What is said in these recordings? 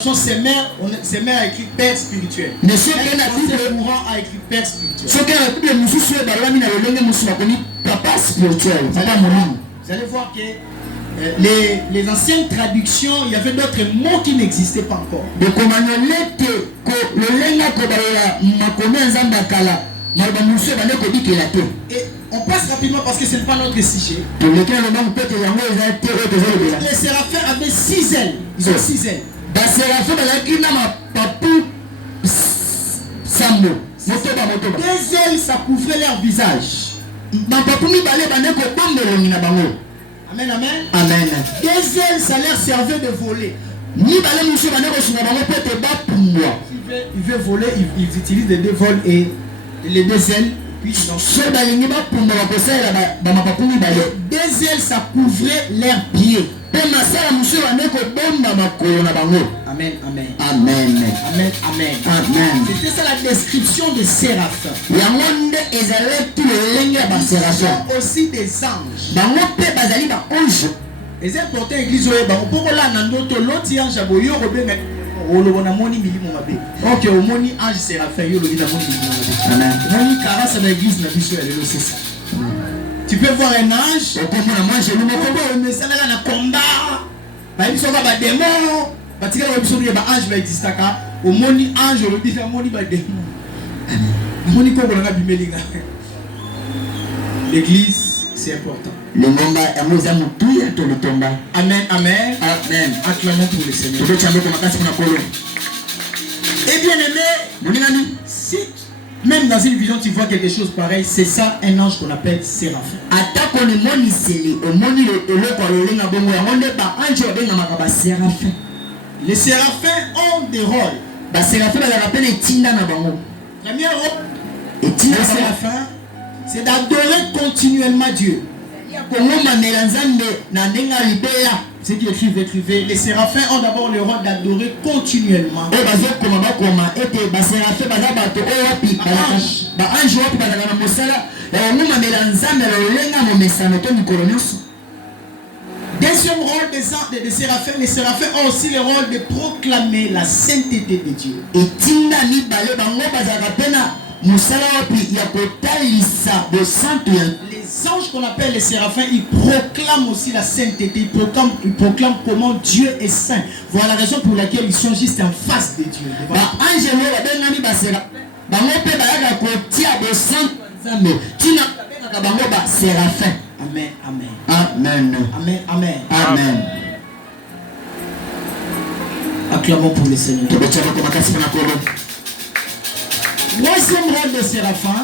Ses mères a écrit père spirituel. Mais ce qu'elle a dit, le mourant a écrit père spirituel. Ce qu'elle a dit, le papa spirituel. Vous allez voir que les anciennes traductions, il y avait d'autres mots qui n'existaient pas encore. Et on passe rapidement parce que ce n'est pas notre sujet. Les séraphins avaient 6 ailes. Ils ont 6 ailes. Deux ailes, ça couvrait leur visage. Amen, amen. Amen. Deux ailes, ça leur servait de voler. Il veut voler, ils utilisent les deux vols et les deux ailes. Puis deux ailes, ça couvrait leurs pieds. Amen, amen. Amen. Amen, amen. Amen. C'était ça la description des séraphins. Ils sont aussi des anges. Les importants églises, ok, au moni ange séraphin, tu peux voir un ange, mais ça n'a combat. Il y a des démons. Au moni ange, l'église, c'est important. Amen, amen. Amen. Acclamons pour le Seigneur. Et bien aimé, si même dans une vision tu vois quelque chose pareil, c'est ça un ange qu'on appelle séraphin. Les séraphins ont des rôles. Premier rôle des séraphins, c'est d'adorer continuellement Dieu. Ceux qui écrivent, les séraphins ont d'abord le rôle d'adorer continuellement. Deuxième rôle des séraphins, les séraphins ont aussi le rôle de proclamer la sainteté de Dieu. Les anges qu'on appelle les séraphins, ils proclament aussi la sainteté, ils proclament comment Dieu est saint. Voilà la raison pour laquelle ils sont juste en face de Dieu. Amen, amen. Amen. Amen, amen. Amen. Acclamons pour le Seigneur. Troisième rôle de séraphin,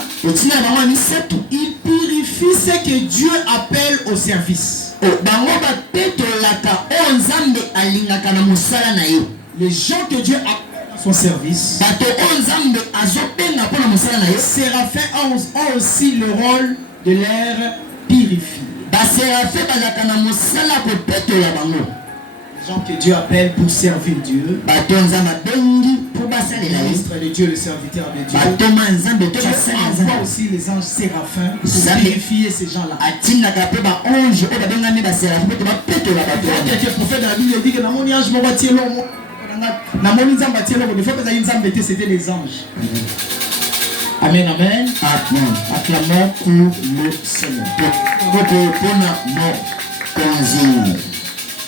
il purifie ce que Dieu appelle au service. Les gens que Dieu appelle à son service, les séraphins ont aussi le rôle de l'air purifié. Les gens que Dieu appelle pour servir Dieu, le ministre de Dieu, le serviteur de Dieu. Dieu envoie aussi les anges séraphins pour purifier ces gens-là. Quelques prophètes de la Bible disent que c'était les anges. Amen, amen. Acclamons pour le Seigneur.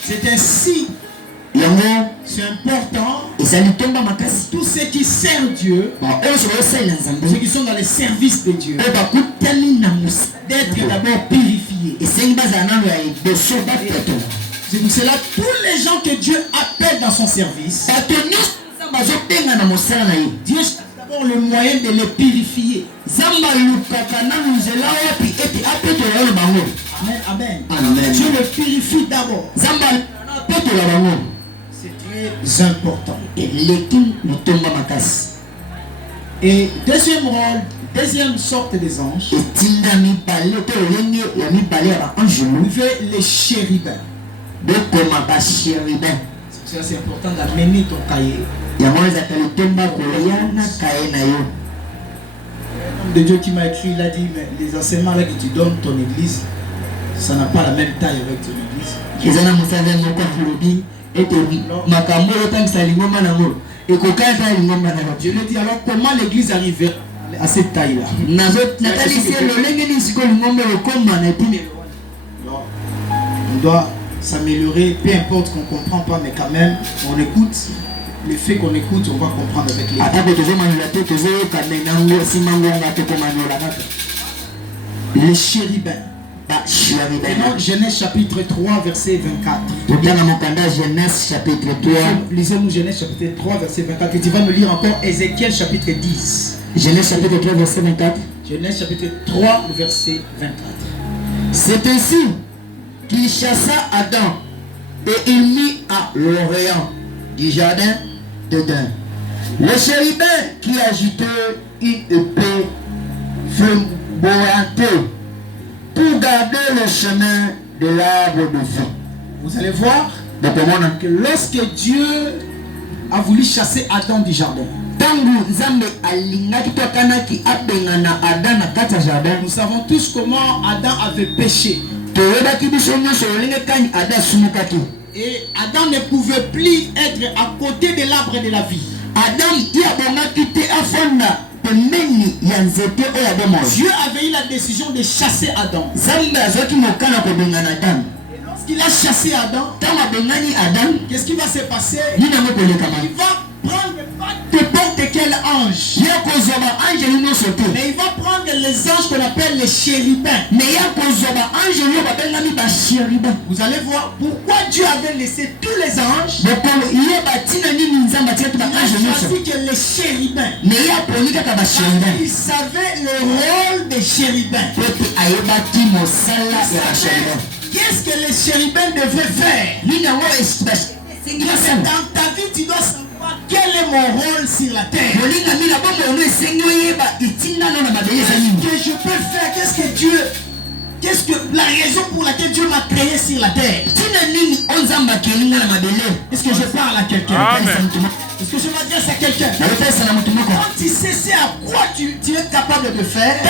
C'est ainsi. C'est important. Tous ceux qui servent Dieu, ceux qui sont dans les services de Dieu, d'être d'abord purifiés. C'est pour cela tous les gens que Dieu appelle dans son service, Dieu cherche d'abord le moyen de les purifier. Amen, amen. Dieu le purifie d'abord. C'est très important. Et deuxième rôle, deuxième sorte des anges, il fait les chérubins. C'est important d'amener ton cahier. L'homme de Dieu qui m'a écrit, il a dit, mais les enseignements là que tu donnes ton église, ça n'a pas la même taille avec ton église. Je le dis, alors comment l'église arrive à cette taille-là? On doit s'améliorer, peu importe qu'on ne comprend pas, mais quand même, on écoute. Le fait qu'on écoute, on va comprendre avec les chérubins. Maintenant, Genèse chapitre 3, verset 24. Genèse chapitre 3. Lisez-nous Genèse chapitre 3, verset 24. Et tu vas me lire encore Ézéchiel chapitre 10. Genèse chapitre 3, verset 24. Genèse chapitre 3, verset 24. C'est ainsi qu'il chassa Adam et il mit à l'orient du jardin d'Éden le chérubin qui agitait une épée flamboyante pour garder le chemin de l'arbre de vie. Vous allez voir que lorsque Dieu a voulu chasser Adam du jardin, nous savons tous comment Adam avait péché. Et Adam ne pouvait plus être à côté de l'arbre de la vie. Dieu avait eu la décision de chasser Adam. Et lorsqu'il a chassé Adam, qu'est-ce qui va se passer? Il va prendre n'importe quel ange. Mais il va prendre les anges qu'on appelle les chérubins. Vous allez voir pourquoi Dieu avait laissé tous les anges. Il a choisi que les chérubins. Il savait le rôle des chérubins. Qu'est-ce que les chérubins devaient faire? Dans ta vie, tu dois savoir quel est mon rôle sur la terre. Qu'est-ce que je peux faire? Qu'est-ce que la raison pour laquelle Dieu m'a créé sur la terre? Est-ce que je parle à quelqu'un? Est-ce que je m'adresse à quelqu'un? Quand tu sais c'est à quoi tu es capable de faire,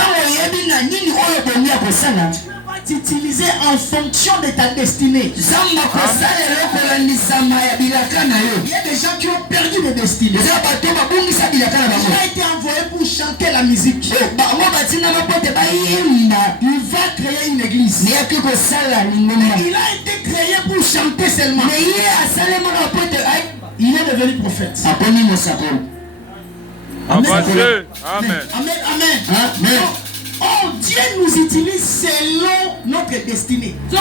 t'utiliser en fonction de ta destinée. Il y a des gens qui ont perdu de destinée. Il a été envoyé pour chanter la musique. Il va créer une église. Il a été créé pour chanter seulement. Il est devenu prophète. Amen. Amen. Amen. Oh, Dieu nous utilise selon notre destinée. Dieu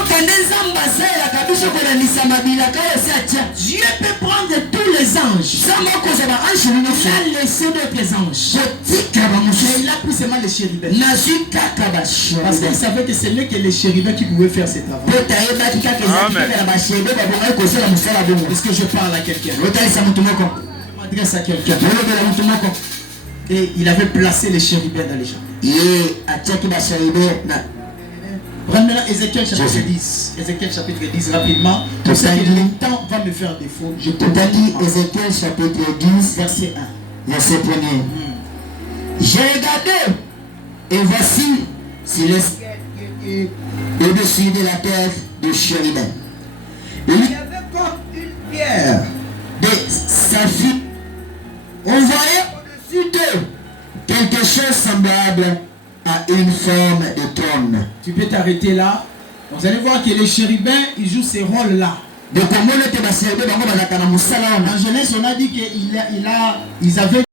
peut prendre tous les anges. Il a laissé d'autres anges. Mais il a pris seulement les chérubins. Parce qu'il savait que ce n'est que les chérubins qui pouvaient faire ce travail. Est-ce que je parle à quelqu'un? Je m'adresse à quelqu'un. Et il avait placé les chérubins dans les gens. Prends maintenant Ézéchiel chapitre 10. Ézéchiel chapitre 10 rapidement. Parce que le temps va me faire défaut. Je te dis Ézéchiel chapitre 10 verset 1. Verset 1. J'ai regardé et voici sur le ciel au-dessus de la tête de chérubin. Il y avait comme une pierre de saphir. On voyait au-dessus d'eux quelque chose semblable à une forme de trône. Tu peux t'arrêter là. Vous allez voir que les chérubins, ils jouent ces rôles-là. En Genèse, on a dit qu'ils avaient